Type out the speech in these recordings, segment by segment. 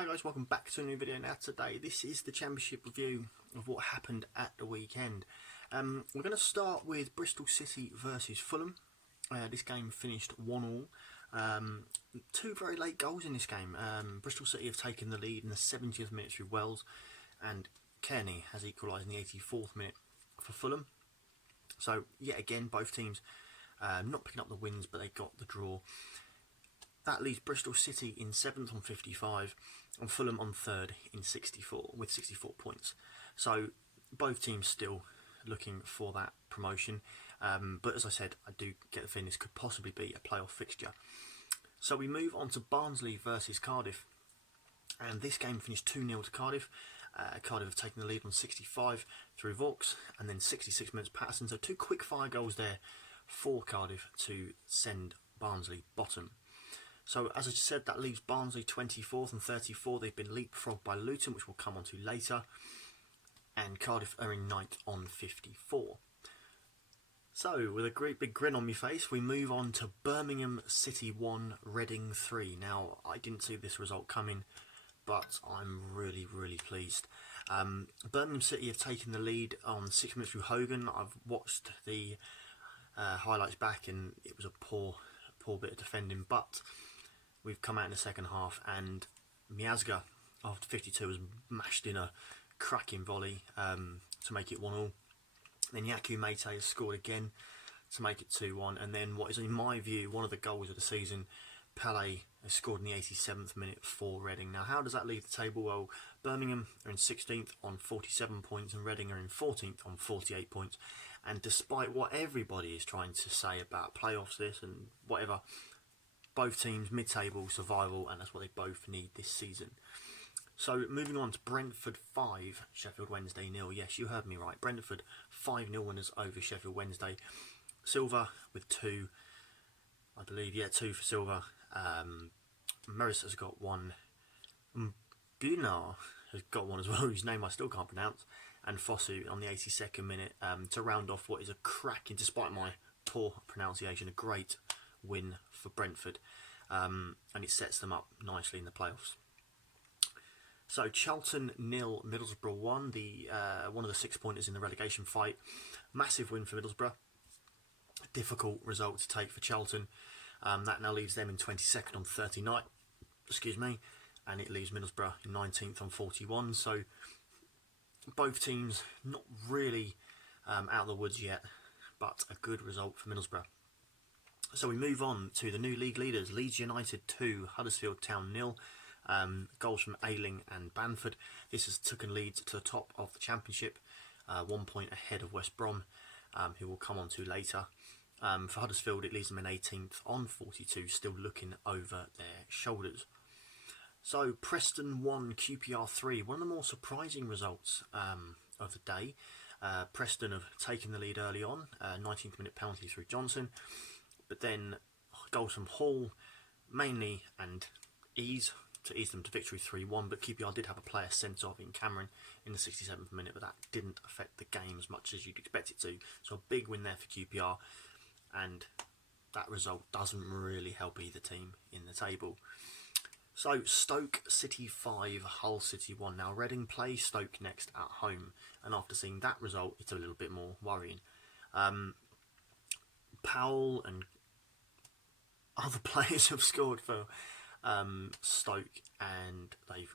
Hi guys, welcome back to a new video. Now today, this is the Championship review of what happened at the weekend. We're going to start with Bristol City versus Fulham. This game finished 1-1. Two very late goals in this game. Bristol City have taken the lead in the 70th minute through Wells, and Kearney has equalised in the 84th minute for Fulham. So yet again, both teams not picking up the wins, but they got the draw. That leaves Bristol City in 7th on 55 and Fulham on 3rd in 64 with 64 points. So both teams still looking for that promotion. But as I said, I do get the feeling this could possibly be a playoff fixture. So we move on to Barnsley versus Cardiff. And this game finished 2-0 to Cardiff. Cardiff have taken the lead on 65 through Vaux and then 66 minutes Patterson. So two quick fire goals there for Cardiff to send Barnsley bottom. So, as I just said, that leaves Barnsley 24th and 34. They've been leapfrogged by Luton, which we'll come on to later. And Cardiff are in 9th on 54. So, with a great big grin on my face, we move on to Birmingham City 1, Reading 3. Now, I didn't see this result coming, but I'm really, really pleased. Birmingham City have taken the lead on 6 minutes through Hogan. I've watched the highlights back, and it was a poor bit of defending, but we've come out in the second half, and Miazga, after 52, has mashed in a cracking volley to make it 1-1. Then Yaku Mate has scored again to make it 2-1. And then what is, in my view, one of the goals of the season, Pele has scored in the 87th minute for Reading. Now, how does that leave the table? Well, Birmingham are in 16th on 47 points, and Reading are in 14th on 48 points. And despite what everybody is trying to say about playoffs, this and whatever, both teams mid-table survival, and that's what they both need this season. So moving on to Brentford 5, Sheffield Wednesday 0. Yes, you heard me right. Brentford 5-0 winners over Sheffield Wednesday. Silva with 2, I believe. Yeah, 2 for Silva. Meris has got 1. Bunar has got 1 as well, whose name I still can't pronounce. And Fosu on the 82nd minute to round off what is a cracking, despite my poor pronunciation, a great win for Brentford, and it sets them up nicely in the playoffs. So Charlton 0, Middlesbrough 1, one of the 6 pointers in the relegation fight. Massive win for Middlesbrough. Difficult result to take for Charlton. That now leaves them in 22nd on 39. Excuse me, and it leaves Middlesbrough in 19th on 41. So both teams not really out of the woods yet, but a good result for Middlesbrough. So we move on to the new league leaders. Leeds United 2, Huddersfield Town 0. Goals from Ayling and Bamford. This has taken Leeds to the top of the Championship, 1 point ahead of West Brom, who we'll come on to later. For Huddersfield, it leaves them in 18th on 42, still looking over their shoulders. So Preston 1, QPR 3, one of the more surprising results of the day. Preston have taken the lead early on, 19th minute penalty through Johnson, but then goals from Hall mainly and to ease them to victory 3-1, but QPR did have a player sent off in Cameron in the 67th minute, but that didn't affect the game as much as you'd expect it to. So a big win there for QPR, and that result doesn't really help either team in the table. So Stoke City 5, Hull City 1. Now Reading play Stoke next at home, and after seeing that result, it's a little bit more worrying. Powell and other players have scored for Stoke, and they've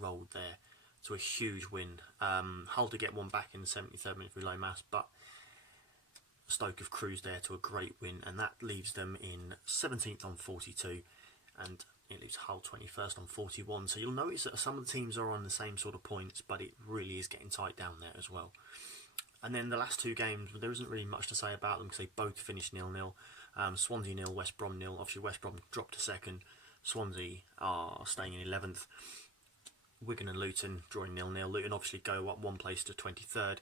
rolled there to a huge win. Hull to get one back in the 73rd minute through Lomas, but Stoke have cruised there to a great win, and that leaves them in 17th on 42, and it leaves Hull 21st on 41. So you'll notice that some of the teams are on the same sort of points, but it really is getting tight down there as well. And then the last two games, there isn't really much to say about them because they both finished 0-0. Swansea 0, West Brom 0. Obviously West Brom dropped to 2nd. Swansea are staying in 11th. Wigan and Luton drawing 0-0. Luton obviously go up one place to 23rd,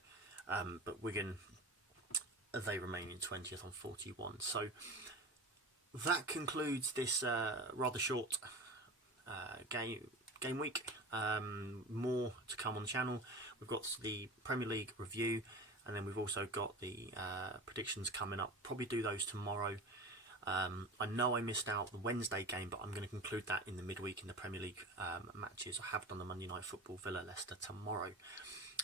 but Wigan, they remain in 20th on 41. So that concludes this rather short game week. More to come on the channel. We've got the Premier League review, and then we've also got the predictions coming up. Probably do those tomorrow. I know I missed out the Wednesday game, but I'm going to conclude that in the midweek in the Premier League matches. I have done the Monday Night Football, Villa Leicester tomorrow.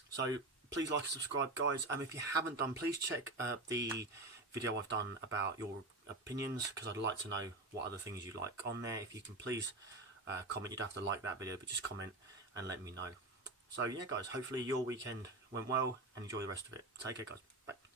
So please like and subscribe, guys. If you haven't done, please check the video I've done about your opinions, because I'd like to know what other things you like on there. If you can please comment. You don't have to like that video, but just comment and let me know. So yeah, guys, hopefully your weekend went well and enjoy the rest of it. Take care, guys. Bye.